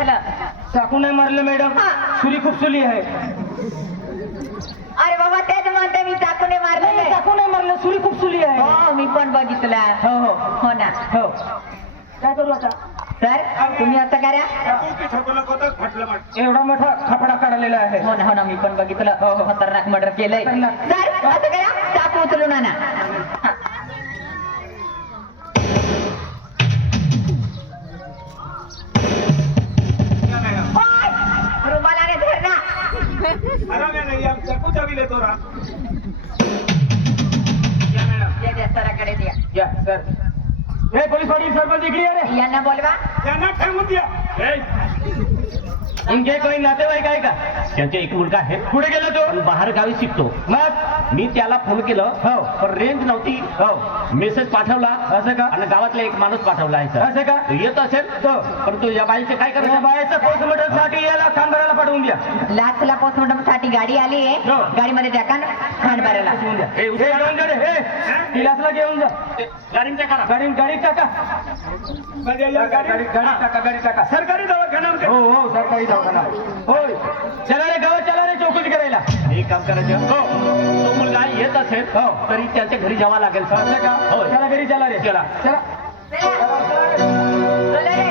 झालं? चाकू नाही मारलं मॅडम, सुरी खूप सुली आहे. अरे बाबा तेच म्हणते मी चाकूने मारलं. चाकू नाही मारलं, सुरी खूप सुली आहे. हो मी पण बघितलं. हो हो हो ना. हो. काय करू आता सर तुम्ही असं करा. एवढा मोठा खपडा काढलेला आहे. हो ना मी पण बघितलं. खतरनाक मर्डर केलंय. सर असं करा, चाकू उचलून आणा. रुमालाने धर ना. सराकडे द्या. या सर. हे पोलीस पाटील सरपंच इकडे या रे. यांना बोलवा. इनके कोणी नातेवाईक आहे का? त्यांचा एक मुलगा आहे, कुठे गेला तो? पण बाहेर गावी शिकतो. मग मी त्याला फोन केलं, हो. पण रेंज नव्हती. हो मेसेज पाठवला असं का? आणि गावातला एक माणूस पाठवला आहे सर. असं का? तो येत असेल तो पण तू या बाईचे काय या करायचं? बायाचं पोस्टमॉर्टम साठी याला खानबाराला पाठवून द्या. लाचला पोस्टमॉर्टम साठी गाडी आली आहे. हो. गाडीमध्ये टाका ना खांडबाऱ्याला. पाठवून द्या. हे हे उचल. घेऊन जा रे. हे तिलासला घेऊन जा. गाडीच्या करा. गाडीत टाका. गाडी टाका. सरकारी दवाखाना. हो हो सरकारी दवाखाना. होय चला रे गावात, चला रे चौकशी करायला. एक काम करायचं, हो तो मुलगा येत असेल हो. तरी त्यांच्या घरी जावं लागेल सर. असं का? होय. चला घरी चला रे. चला. चला. चला रे.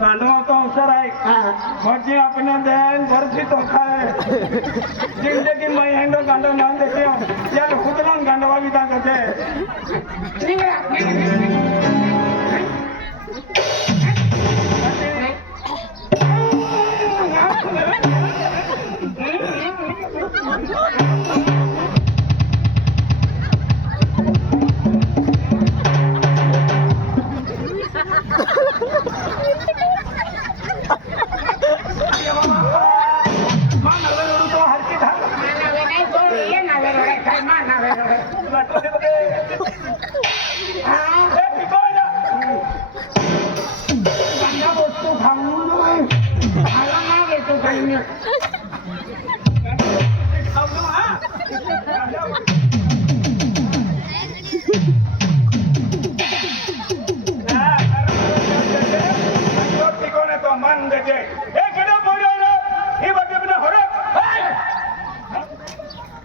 गांडवा तो अवसर आहे म्हणजे अपना देन भरती तो खाए जिंदगी में हेंडो गांडो नाम देते हो या खुद ना गांडवा भी दांत दे.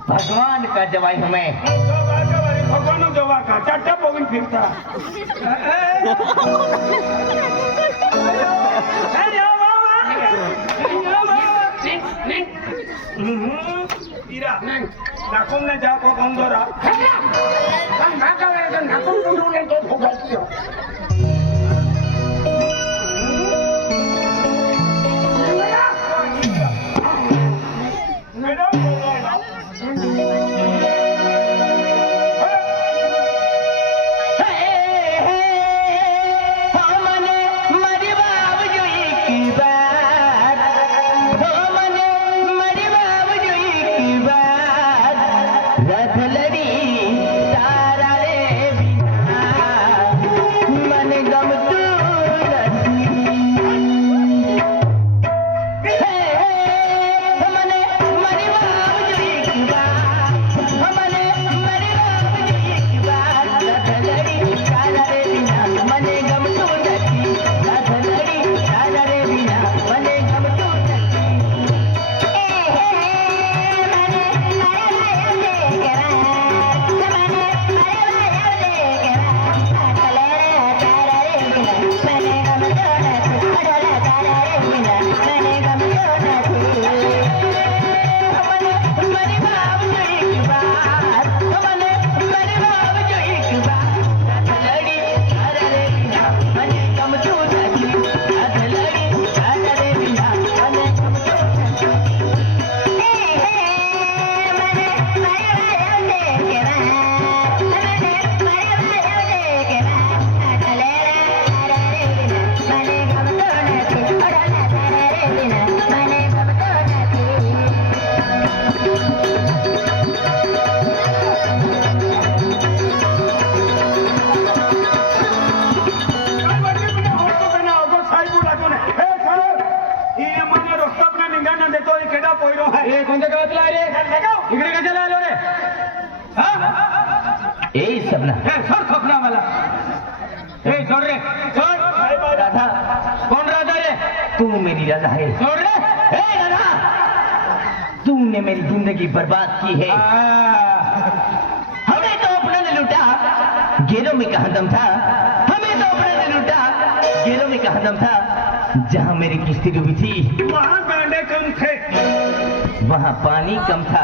भगवान का जवाई हमें भगवान जवा का चाटा बघून फिरता. नाकून नाही जा को बंदोरा हमने केडा पोयरो आहे ए कोणत्या गावातला आहे रे लगाव इकडे कशाला आलो रे हा ए सपना हे सोड स्वप्ना मला ए सोड रे सोड साहेब आला. राधा कौन राधा रे तू मेरी राधा है सोड रे ए राधा तूने मेरी जिंदगी बर्बाद की है हमें तो अपने ने लूटा गेरों में कहा दम था हमें तो अपने ने लूटा गेरों में कहा दम था जहाँ मेरी किश्ती डूबी थी वहाँ गांडे कम थे वहाँ पानी कम था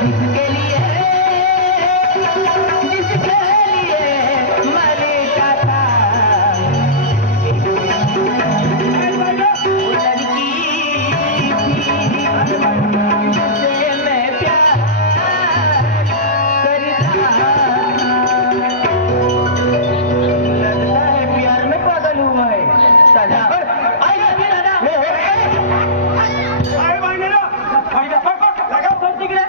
जिसके लिए मरता था वो लड़की जिससे मैं प्यार करता लगता है प्यार में पागल हुआ है दादा साहेब आले ना लगाव सोड तिकडे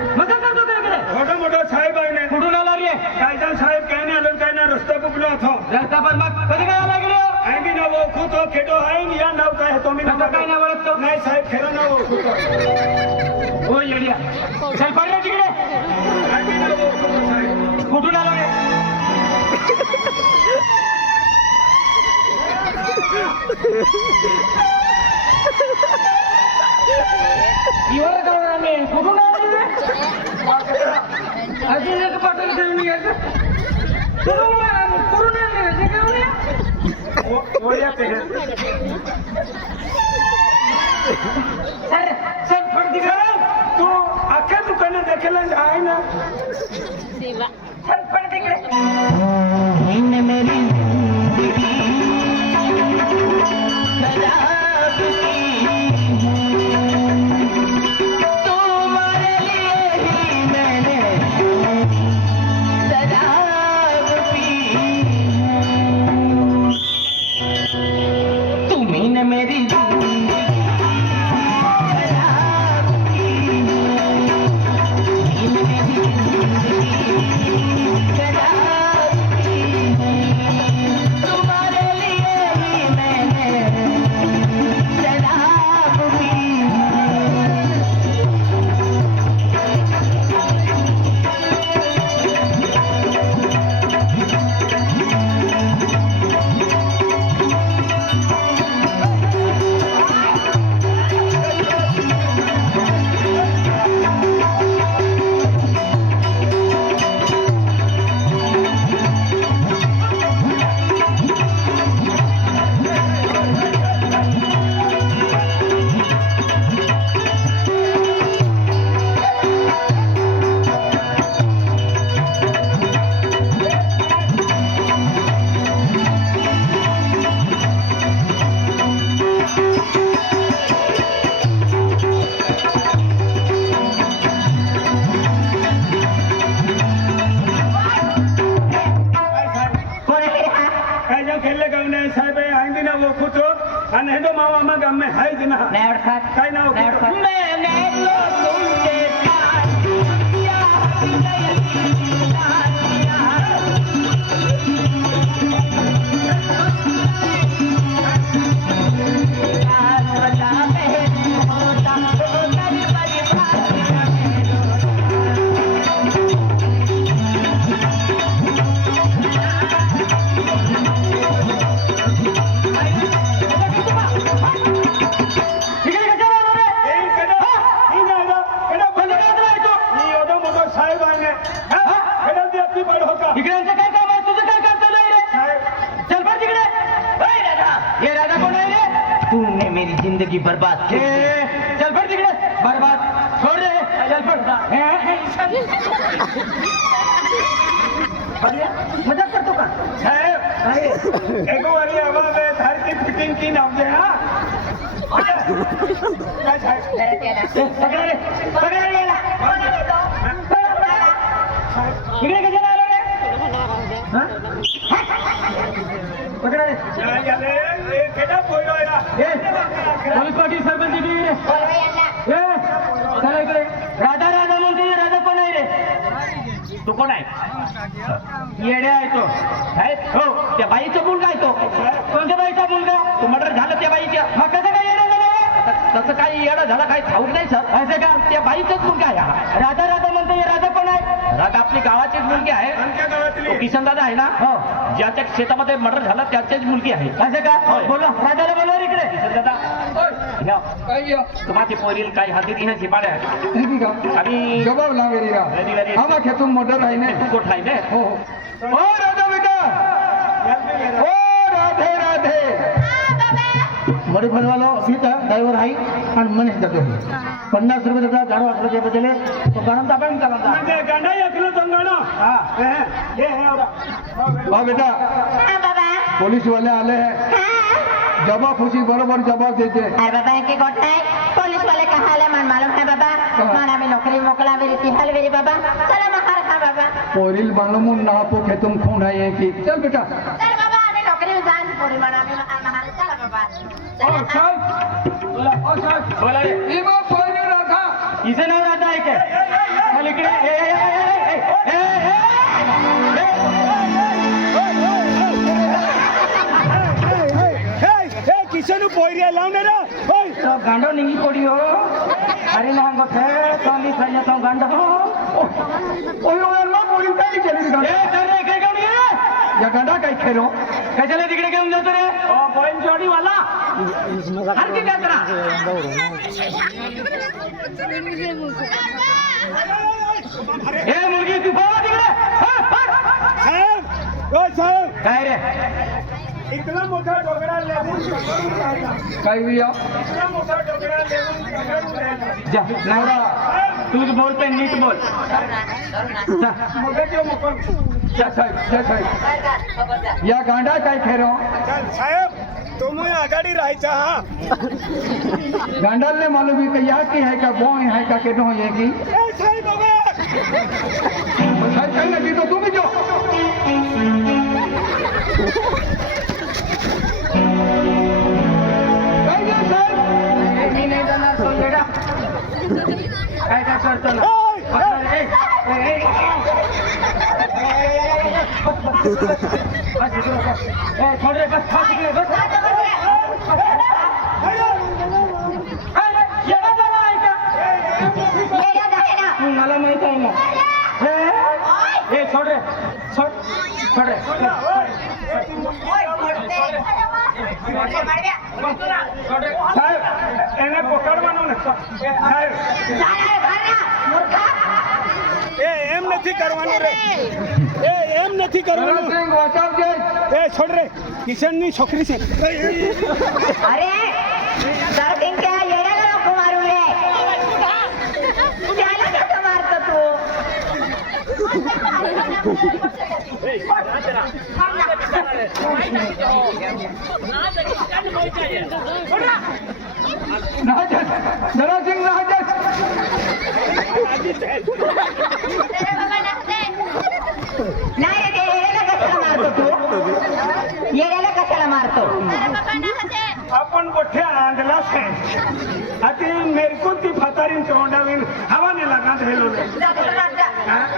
मोठा मोठा साहेब आहे कुठून आला रे कायदा साहेब काय नाही आलं काय ना रस्ता बुकलो होतो रस्ता पर मग कधी काय आला गेलो आम्ही नाव ओळखतो खेडो आहे या नाव काय आहे तुम्ही कसं काय नाव ओळखतो? नाही साहेब खेळा नाव ओळखतो हो येड्या चल पड रे तिकडे आम्ही नाव ओळखतो साहेब कुठून आलो रे इवर जाऊन आम्ही कुठून आलो रे अजून एक पाठवलं करून घ्यायचं कुठून आणले रे? ते घेऊन ये. ओळ्या ते सर सर पड तिकडे तू अख्ख्या दुकानात देखील आहे ना सर पड तिकडे मेरी मेरी तुम्हारे लिए ही मैंने शराब पी અને હેડો મામા ગામ में हाय जना काय नाव मैंने तो तुमसे प्यार किया जिंदगी बर्बाद केली. चल पड तिकडे बरबाद सोड रे चल पड मजाक करतो का? साहेब एक वारी आवाज आहे सारखी फिटिंग की नव्हते हा काय साहेब पकडा रे. इकडे कशाला आलो रे पकडा रे. काय झाले हे केटा बोललोय ना पोलीस पाटील सरपंच इकडे. चला इकडे. राधा राधा म्हणते राधा कोण आहे रे? तो कोण आहे? येड्या आहे तो. हो त्या बाईचा मुलगा आहे तो. कोणत्या बाईचा मुलगा? तो मर्डर झालं त्या बाईच्या. मग कसं काय येडा झाला? तसं काही येडा झाला काही ठाऊक नाही सर. असं का? त्या बाईचाच मुलगा आहे हा. राधा राधा म्हणते राधा कोण आहे? राधा आपली गावाचीच मुलगी आहे. आमच्या गावातली किसन दादा आहे ना ज्याच्या शेतामध्ये मर्डर झाला त्याच्याच मुलगी आहे. असं का? बोला राधाला बोलवा इकडे. किसन दादा तुम्हा ते पोरील काही हाती ह्या शिपाड्या आणि जवाब लावेगा आमा खेतून मोटर आहे ना कोठ आहे ना हो ओ राधा बेटा ओ राधे राधे बड़ी भरवालो सीता ड्रायव्हर आहे आणि मनीष जातो 50 रुपये देता झाड वाटलं ते बदले तो गाणं आपण चालता म्हणजे गाणं ऐकलं तो गाणं हा हे हाँ बेटा पुलिस वाले आले हैं जवाब खुशी बरोबर जवाब देते अरे बाबा की गोट नाही पोलीस वाले कहा आले मन मालूम है बाबा मन आम्ही नोकरी मोकला मेरी तिहाल मेरी बाबा चला महार खा बाबा पोरील मालूम ना पो खेतून खून आहे की चल बेटा चल बाबा आम्ही नोकरी में जान पोरी मन आम्ही महार चला बाबा ओ चल ओ चल बोला रे इमा पोरी राधा इसे नाव राधा आहे काय चल इकडे किशन पोयरी लावणार तो गांडो निंगी पड़ी हो अरे ना हमको थे तो नहीं खाया तो गांडो ओयो यार पोरी काय केली गाडी अरे काय गाडी या गाडा काय खेळो कशाला तिकडे घेऊन जातो रे बॉईन जोडी वाला हरकी काय करा ए मुलगी तू बोला तिकडे साहेब ओ साहेब काय रे इतना मोठा डोंगरा लेवून काय विया इतना मोठा डोंगरा लेवून जा नाही तूच बोल पे नीट बोल जा मोठ्याचे मोकळ जय साहेब या गांडा काय खेळो साहेब तुम्ही आघाडी राहायचा हा गांडाल ने मालूम है कि या की है का बॉय है का के नो है की ए साहेब बाबा साहेब चल लगी तो तुम ही जो काय जे साहेब मी नाही जाणार तो बेटा काय काय करतो ना छोड़ रे बस फास निकले बस येडा झाला आहे का मला माहित आहे ना ए छोड़ रे छोड़ रे સાહેબ એને પકડવાનો ને સાહેબ એ એમ નથી કરવાનું રે એ એમ નથી કરવાનું सिंह वाचाव जे એ છોડ રે કિશનની છોકરી છે अरे जरा इनके येड्याला नको मारू रे त्याला कसं मारतो तू जरा सिंह राजस नाही रे ते येड्याला कशाला मारतो तू येड्याला कशाला मारतो आपण मोठ्या आंधला છે આથી મેરકું તી ફાતારીન ચોંડાવીન હવાને લગાડ હેલો ને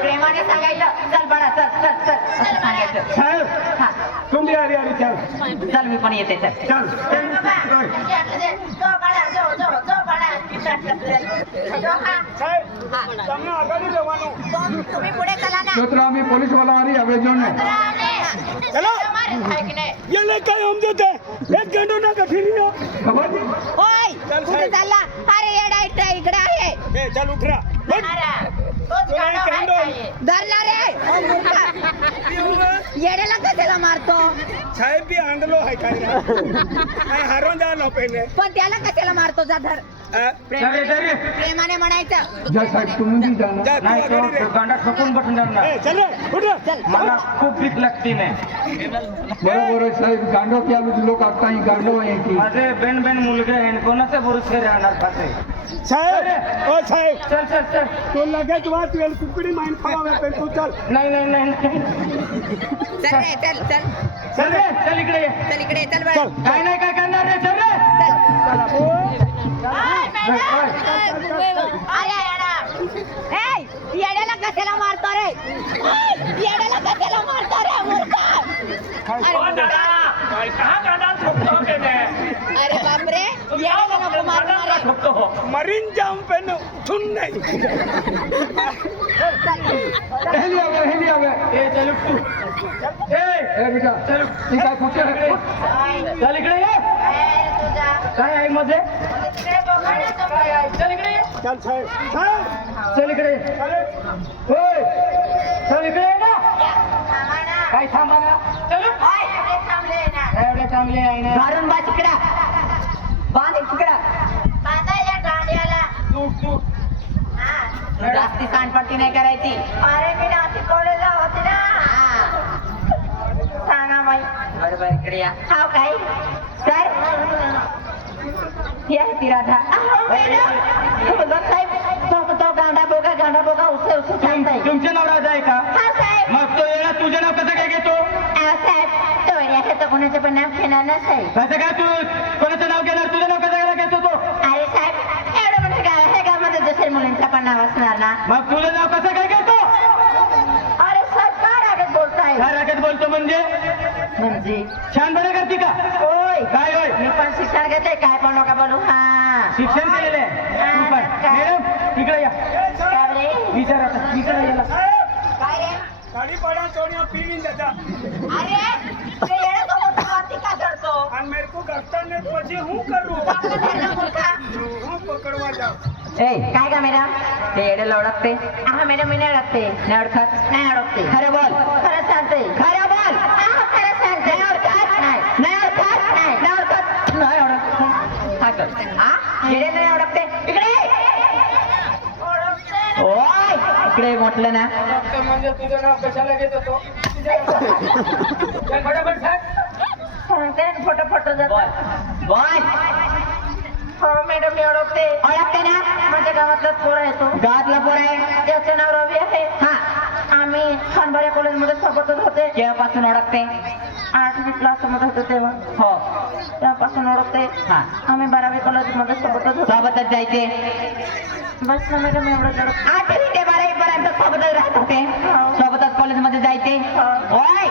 प्रेमाने सांगायचं चल बडा चल चल चल असं सांगायचं સાહેब हा तुम्ही आरी आरी चाल चल मी पण येते चल ચાल સાહેબ તમે આગળ જવાનું तुम्ही पुढे चला ना जोतरा आम्ही पोलीस वाला आरी हवे जोने चलो ये ले काय हम देते एक घंटो ना गठिरियो खबर दी होय चल कुठे साहेब चालला अरे येडा इकडे आहे ए चल उठ रा धरणार रे येड्याला कशाला मारतो साहेब बी आणलो आहे काय रे काय हरवून जालो पहिले पण त्याला कशाला मारतो जा धर प्रेमाने म्हणायचं जा साहेब तुम्ही बी जाना जा तू नाही आघाडी रे तो गांडा ठोकून बसून जाणार ए, चल रे उठ रे. मला खूप भीक लागते नाही बरोबर आहे साहेब गांडो क्या लोक आता ही गांडो आहे की माझे बेन बेन मुलगे आहे कोणाचे भरोसे राहणार खाते साहेब ओ साहेब चल चल चल तो लगेच वाट वेळ कुकडी माइन खावा पे तू चल नाही नाही नाही नाही. चल रे चल चल चल रे चल इकडे ये. चल इकडे चल चल काय नाही काय करणार रे चल रे अरे येड्याला कशाला मारतो रे येड्याला कशाला मारतो रे मूर्ख अरे बापरे येड्याला नको मारतो रे मरीन जाम पे न सुन नहीं हेली आवे ए चल तू ए बेटा ती काय कुठे आहे चल इकडे ये काय आहे मध्ये चल इकडे ये. चल साहेब साहेब चल इकडे ये. होय चल इकडे ये ना काय थांबा ना चल एवढे चांगले आहे ना घरून बा तिकडा बांध तिकडा तू जास्ती सांडपट्टी नाही करायची अरे मी नाशिक कॉलेजला होते ना सांगा बाई बरोबर इकडे या हाव काय सर ही आहे ती राधा साहेब तो गांडा बोगा उसे सांगताय तुमचे नाव राजा आहे का हा साहेब मग तो येणं तुझे नाव कसं काय घेतो साहेब तो आहे तर कोणाचं पण नाव घेणार नसेल कसं काय तू कोणाचं नाव घेणार तुझं नाव कसं काय घेतो तो अरे साहेब एवढं म्हणजे काय हे गावामध्ये दुसऱ्या मुलींचा पण नाव असणार ना मग तुझं नाव कसं काय घेतो अरे साहेब काय रागत बोलताय काय रागत बोलतो म्हणजे छान बरं करते का होय काय होय मी पण शिक्षण घेते काय पण नका बोलू हा शिक्षण केलेलं आहे तू पण मॅडम इकडे या काय रे? विचारा याला काय रे गाडी पडा सोनिया पीवीन देता अरे ते येडा तो मोठा हाती का करतो और मेरे को डॉक्टर ने पूछी हूँ करूँ आपला धरला मूर्खा हूँ पकड़वा जाओ ए काय का मॅडम ते येडेला ओळखते हा मॅडम मी नाही ओळखते नाही ओळखते खरं बोल खरं सांगते खरं बोल खरं सांगते नाही ओळखत नाही ओळखत हा कर हा येडेला नाही ओळखते इकडे ओय इकडे म्हटलं ना म्हणजे तुझं नाव कशाला घेत होतो फटाफट सांगते फोटो बोल हो मॅडम मी ओळखते ना माझ्या गावातला पोर आहे तो गावातला पोर आहे त्याचं नाव रवी आहे हा आम्ही खानबाऱ्या कॉलेजमध्ये सोबतच होते तेव्हापासून ओळखते 8वी क्लास मध्ये होते तेव्हा हो तेव्हापासून ओळखते हा आम्ही 12वी कॉलेजमध्ये सोबतच जायचे बस ना मॅडम एवढं 8वी ते 12वी पर्यंत सोबतच राहत होते सोबतच कॉलेजमध्ये जायचे होय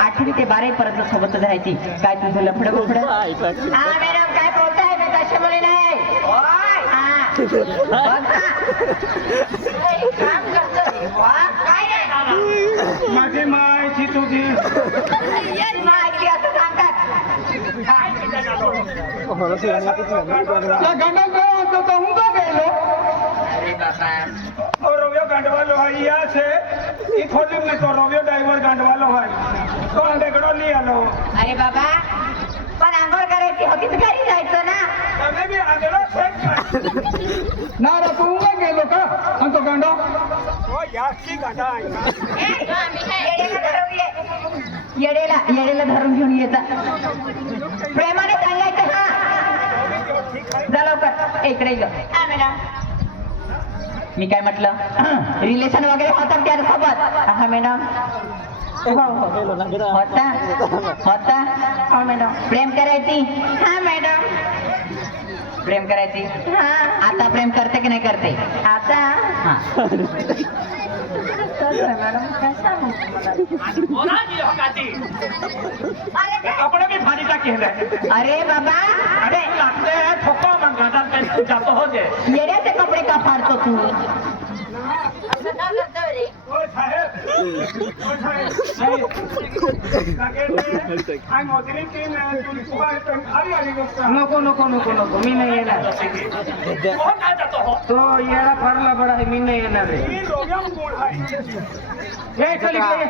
8वी ते 12वी पर्यंत सोबतच राहायची काय तुझं लफडं हा मॅडम काय बोलताय मी तशी मुली नाही होय हा बघ ना. ए, काम करतोय. वा, काय रे? माझी मायची तुझी माहिती असं सांगतात त्या गांडा तो हूँ का गेलो अरे बाबा और रवियो गांडवालो है यहाँ से ई खोली में तो रवियो ड्राइवर गांडवालो है कौन देखड़ो लिया लो अरे बाबा पण आंघोळ करायची होती तर घरी जायचं ना तमें भी आंधळो छे ना रे तू का गेलो का आणि तो गांडा वो याची गांडा आहे येडेला धरून घेऊन येता प्रेमाने सांगायचं हा जा लवकर इकडे ग मी काय म्हटलं रिलेशन वगैरे होतात त्यासोबत हा मॅडम होता हो मॅडम प्रेम करायची हा मॅडम प्रेम करायची हा आता प्रेम करते की नाही करते आता हा मॅडम काय सांगू कपडे भी फाड़ी का केलंय अरे बाबा अरे लागते ठोका मग गातात जातो हो जे येण्याचे कपडे का फाडतो तू ओ साहेब आई मोदरी की मैं तुम सुबह आली आली गोष्ट नको मी नाही येणार तो येडा फारला बडा आहे मी नाही येणार रे ही रोग्या गुण आहे ए चल इकडे.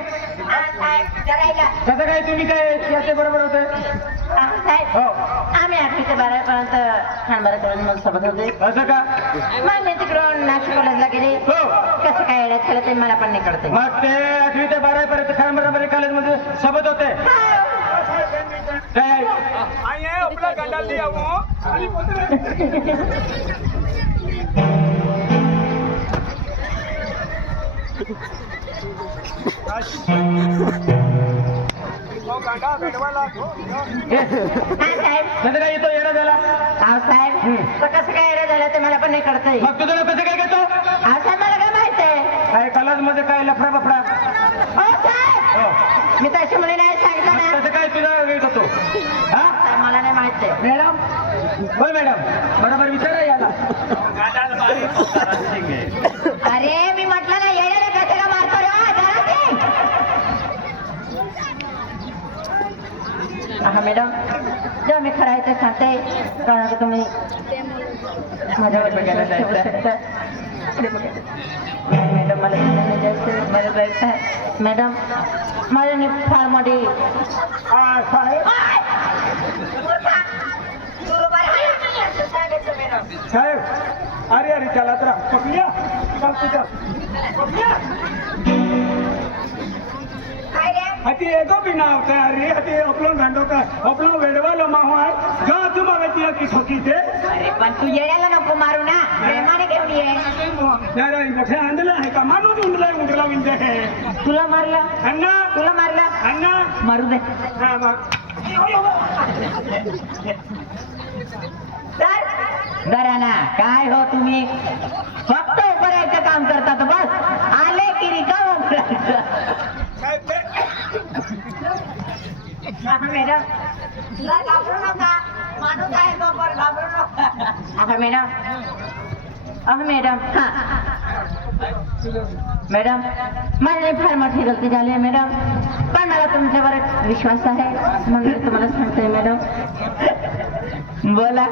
हा, साहेब जरा कसं काय तुम्ही काय याचे बरोबर होते साहेब हो आम्ही 8वी ते 12वी पर्यंत खांडबारा कॉलेजमध्ये सोबत होते असं का मग मी तिकडून नाशिक कॉलेजला गेले हो कसं काय येण्यात झालं ते मला पण नाही कळते मग ते 8वी ते 12वी पर्यंत खांबारामध्ये कॉलेजमध्ये सोबत होते काय आई आहे आपला गांडा लिया वो आणि गांडा भेटवायला साहेब कसं काय येतो येणं झाला हा साहेब तर कसं काय येणं झालं ते मला पण नाही कळतंय मग तुझं कसं काय घेतो हा साहेब मला काय माहित आहे काय कॉलेजमध्ये काय लफडा बफडा हो साहेब हो मी तशी मुली नाही सांगितलं ना कसं काय तुझा वेळ होतो हा साहेब, मला नाही माहित आहे मॅडम होय मॅडम बरोबर विचारा याला अरे मी म्हटलं ना येण्याला कशाला मारतो रे जरा ते. हा मॅडम जेव्हा मी खरं आहे ते सांगते कारण की तुम्ही माझ्यावर विश्वास ठेवू शकता. मॅडम मला सांगण्यात जास्त मला जायचं आहे मॅडम माझ्याने फार मोठी साहेब अरे अरे त्याला तर पकड्या हाती येतो बी नाव काय अरे हाती आपलं गांडो काय आपलं वेडवायला माहो आहे जा तुम्हाला ती की ठोकी ते अरे पण तू येण्याला नको मारू ना प्रेमाने घेऊन ये नाही मोठे आणलं आहे का माणूस उंडला विंदे हे तुला मारला अण्णा तुला मारला अण्णा मारू दे हा मग ना काय हो तुम्ही फक्त उभं राहायचं काम करतात बस आले की रिकाम साहेब ते मॅडम घाबरू नका माणूस आहे बरोबर घाबरू नका मॅडम मॅडम हा मॅडम माझी फार मोठी गलती झाली आहे मॅडम पण मला तुमच्यावर विश्वास आहे मग मी तुम्हाला सांगते मॅडम बोला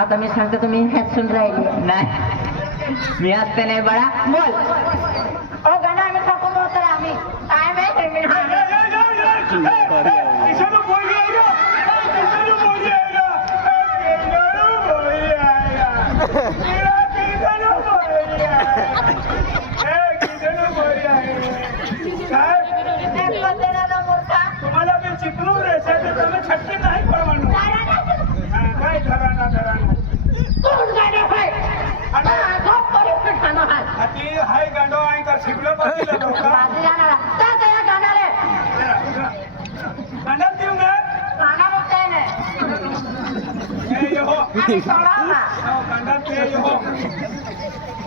आता मी सांगते तुम्ही हसून राहिली नाही मी हसते नाही बाळा बोल ओ गाणं आम्ही थकून होतो आम्ही काय माहिती किशानं बोल गया किशानं बोल गया किशानं बोल गया तुम्हाला मी चिपळूण रेषाचे तुम्ही छटके नाही परवानू काय घराना हाती हाय गांडो आहे का शिकलं पाहिजे गांडात देऊ ना गांडात हो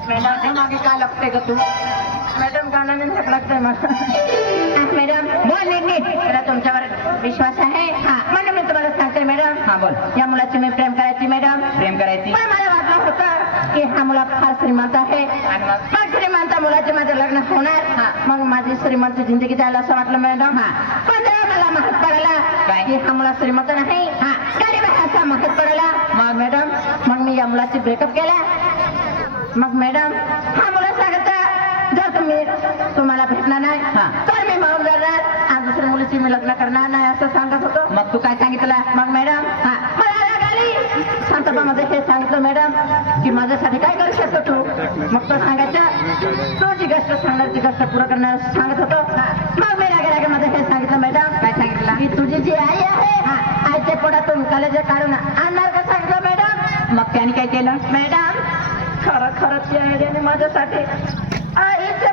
मॅडम मागे काय लागते का तू मॅडम गाण्याने झक लागतंय मला मॅडम बोल नीट मला तुमच्यावर विश्वास आहे हा म्हणून मी तुम्हाला सांगते मॅडम हा बोल या मुलाची मी प्रेम करायची मॅडम प्रेम करायची पण मला वाटलं होतं की हा मुला फार श्रीमंत आहे आणि मग श्रीमंत मुलाचे माझं लग्न होणार हा मग माझी श्रीमंत जिंदगी द्यायला असं वाटलं मॅडम हा पण तेव्हा मला माहित पडला की हा मुला श्रीमंत नाही हा गरीब आहे असं माहित पडला मग मॅडम मग मी या मुलाची ब्रेकअप केला मग मॅडम हा मुला सांगत जर तुम्हाला भेटणार नाही तर मी मारून जाणार आणि दुसऱ्या मुलीची मी लग्न करणार नाही असं सांगत होतो मग तू काय सांगितलं मग मॅडम मला राग आली शांतपामध्ये हे सांगितलं मॅडम की माझ्यासाठी काय करू शकतो तू मग तो सांगायचं तू जी गोष्ट सांगणार ती गोष्ट पुरं करणार सांगत होतो मग मी रागे हे सांगितलं मॅडम काय सांगितलं की तुझी जी आई आहे आईच्या पोटातून कलेजे काढून आणणार का सांगितलं मॅडम मग त्याने काय केलं मॅडम खरं खरंच या आईने माझ्यासाठी आईचे